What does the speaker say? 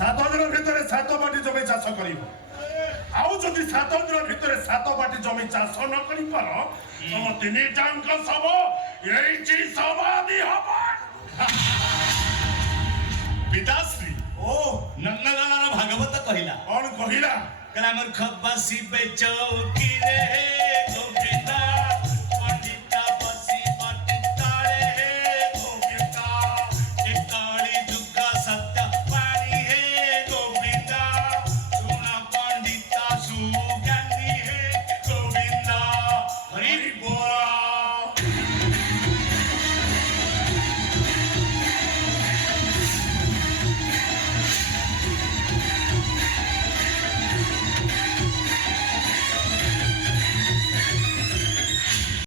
सात दिन भितर सात बाटी जमी चाष कर आदि सात दिन भितर सात बाटी जमी चाष न कर तुम तीन टांग सब ये समाधि हम पिताश्री ओ नंदलाल भागवत कहला कौन कहला कला मूर्ख बसी पे चौकी रे